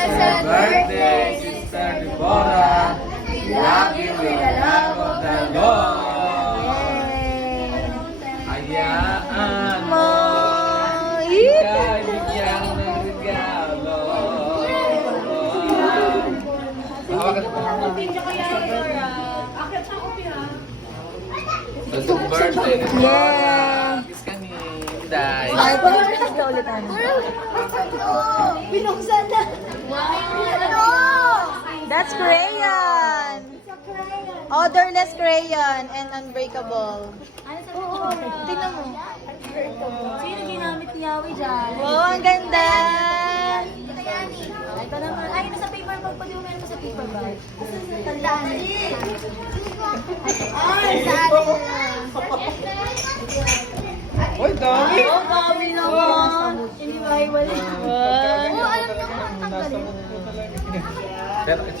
Blessed birthday, Sister Deborah. We love you with the love of the Lord. Hayaan mo ika'y bigyan ng regalo. Blessed birthday, Deborah. Kiss ka ni Inday. Ay, pag-kiss ka ulit, ano? Binuksan na. That's crayon! Odorless crayon and unbreakable. Tingnan mo. Sino ginamit ni Yawi dyan? Oh, ang ganda! Ito naman. Ay, nasa paper bag. Pwede mo meron sa paper bag. Tandaan. Ay, saan? Uy, dami! Oh, dami naman. Iniwaiwala. Wow. Oh, alam niyo kung ang tanggalin. Pero it's